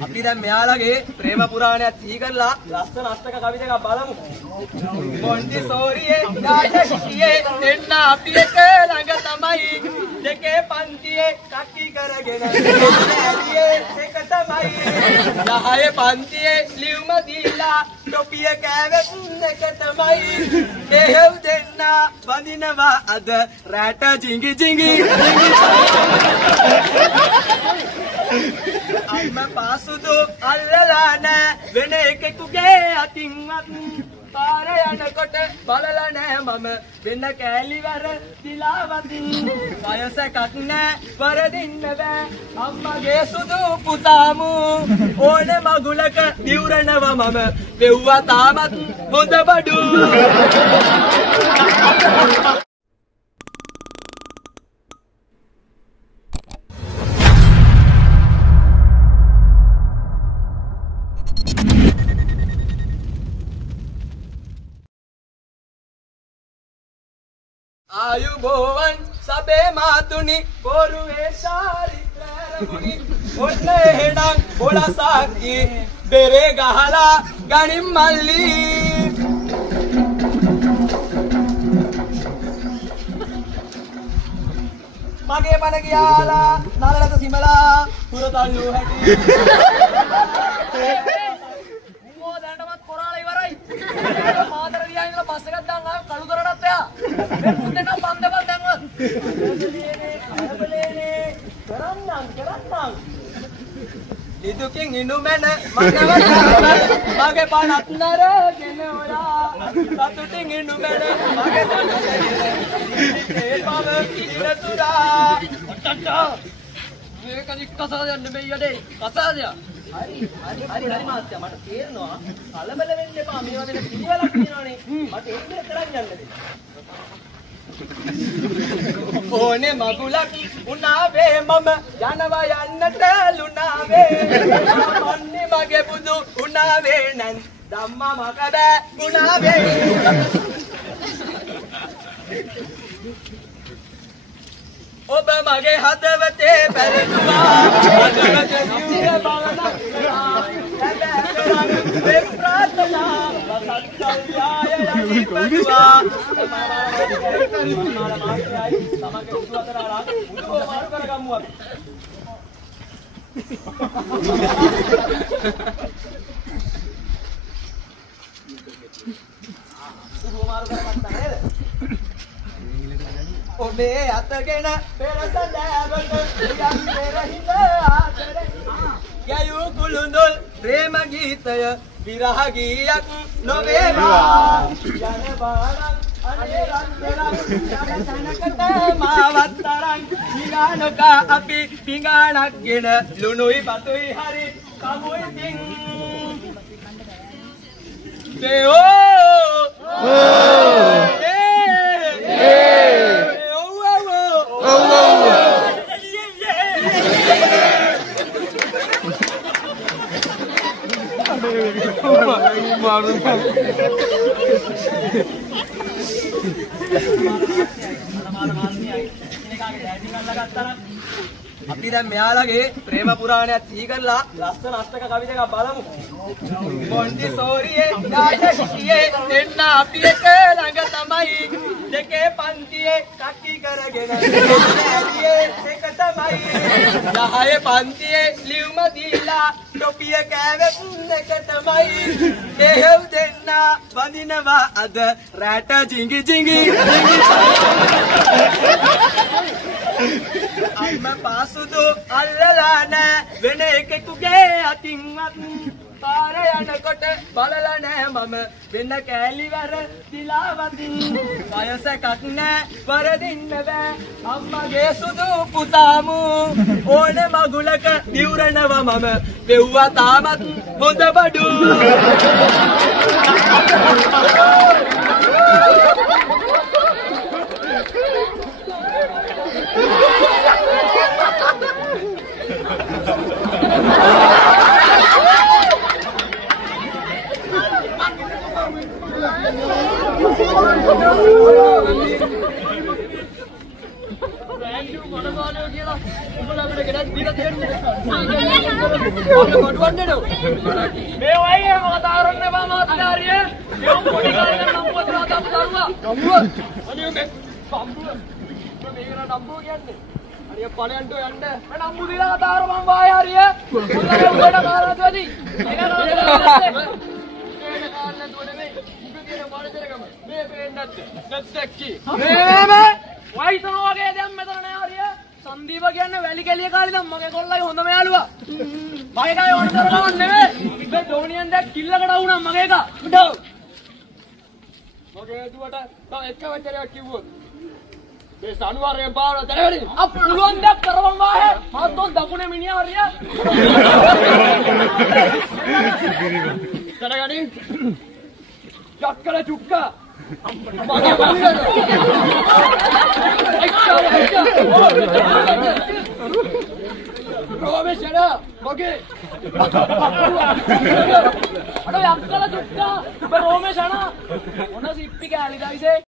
අපි දැන් මෙයාලගේ ප්‍රේම පුරාණයක් සිහි කරලා ලස්සන අෂ්ටක කවි දෙකක් බලමු. මොන්ටිසෝරියේ යාචකියේ දෙන්න අපි එක ළඟ තමයි දෙකේ පන්තියේ කක්කි කරගෙන ඇලියේ එක තමයි 10 පන්තියේ ලියුම දීලා ටොපිය කෑවෙත් එක තමයි එහෙව් දෙන්න වඳිනවා අද රැට ජිංගි ජිංගි අම්ම පාසුදු අල්ලලා නෑ වෙන එකෙකුගේ අතින්වත් පාර යනකොට බලලා නෑ මම වෙන කෑලිවර දිලාවත් වයසකක් නෑ වරදින්න බෑ අම්මගේ සුදු පුතාමු ඕනේ මගුලක දිවුරනවා මම වෙව්වා තාමත් හොඳ බඩු ආයුබෝවන් සබේ මාතුනි බොරුවේ චාරිත්‍රාරමුනි ඔන්න එහෙනම් පොළසක්කි බෙරේ ගහලා ගනින් මල්ලි මගේ පණ ගියාලා නලලත සිමලා පුරතල්ලු හැටි උඹෝ දැනටමත් කොරාලා ඉවරයි මාතර දිහා ඉඳලා බස් එකක් දාන් ආව කළුතරටත් එයා මේ මුන්දේ නම් බන්දපත් දැන්වත් කරන්නම් ඉදුකින් ඉනු මැන මගේ පණත් නරගෙන ඔයා සතුටින් ඉනු මැන මගේ ඒ පව ඉරතුරා මේක නික්කසාදයක් නෙමෙයි යඩේ කසාදයක් හරි මාත්‍යා මට තේරෙනවා කලබල වෙන්න එපා මේ වගේ පිළිවෙලක් තියෙනවානේ මට ඒක කරන් යන්න දෙන්න ඕනේ මගුලක් උනාවේ මම යනවා යන්නට ලුනාවේ මන්නේ මගේ බුදු උනාවේ නන් ධම්මා මක බෑ උනාවේ ඔබ මගේ හදවතේ පැරෙනවා හදවතේ දියුර බලනක් කරා ප්‍රාර්ථනා සත්‍යය යටි බදුවා තමගේ උඩු අතරලා උඩු මාරු කරගමු අපි උඩු මාරු කරගත්තා නේද ඔබේ අතගෙන පෙරසඳෑවට යම් පෙරහිඳ ආදරේ යයු කුළුඳුල් ප්‍රේම ගීතය විරහ ගීයක් නොවේවා යන බාරක් අනේ රන්තරන් යන තනකට මාවත් තරන් නිගානක අපි පිඟානක්ගෙන ලුණුයි බතුයි හරි කමුයි තින් අපි දැන් මෙයාලගේ ප්‍රේම පුරාණයක් සිහි කරලා ලස්සන අෂ්ටක කවි දෙකක් බලමු. මොන්ටිසෝරියේ යාචකියේ දෙන්න අපි එක ළඟ තමයි දෙකේ පන්තියේ කක්කි කරගෙන ඇලියේ එක තමයි 10 පන්තියේ ලියුම දීලා ටොපිය කෑවෙත් එක තමයි එහෙව් දෙන්න වඳිනවා අද රැට ජිංගි ජිංගි අම්ම පාසුදු අල්ලලා නෑ වෙන එකෙකුගේ අතින්වත් පාර යනකොට බලලා නෑ මම වෙන කෑලිවර දිලාවත් වයසකක් නෑ වරදින්න බෑ අම්මගේ සුදු පුතාමු ඕනේ මගුලක දිවුරනවා මම වෙව්වා තාමත් හොඳ බඩු Brand new මේ වගේ මතාරන්නේ බා මාත්‍යාරිය යම් පොඩි කාලේ නම් පොතලා දාපු දරුවා නම්බුව අනේ මේ සම්බුව මේකන නම්බුව කියන්නේ අනිය පණයන්ට යන්න මම නම්බු දීලා කතාවර මම වාය හරිය මොකද උඩට කාරණාද වැඩි ඒක කාරණාද නෙමෙයි උඹ කියන මානතරකම මේ පේන්නේ නැත්නම් මේ වයිතන වගේ දැන් මෙතන නෑ හරිය සංදීප කියන්නේ වැලි කැලිය කාලේ නම් මගේ කොල්ලගේ හොඳම යාළුවා මගේ ගාවේ වණතර ගමන් නෙමෙයි මේ ඩෝනියන් දැක් කිල්ලකට වුණා මගේ එක උඩ මගේ දුවට තව එක වචනයක් කිව්වොත් මේ සනුවරේ බාර දැරෙවි අප පුළුවන් දෙයක් කරවම් වාහේ මාතොන් දකුණේ මිනිහා හරිය කරගනි චක්කල චුක්කා මගේ වංශන රෝමේෂලා මගේ අර යක්කල චුක්කා රෝමේෂනා මොන සිප්පි කැලි ගයිසේ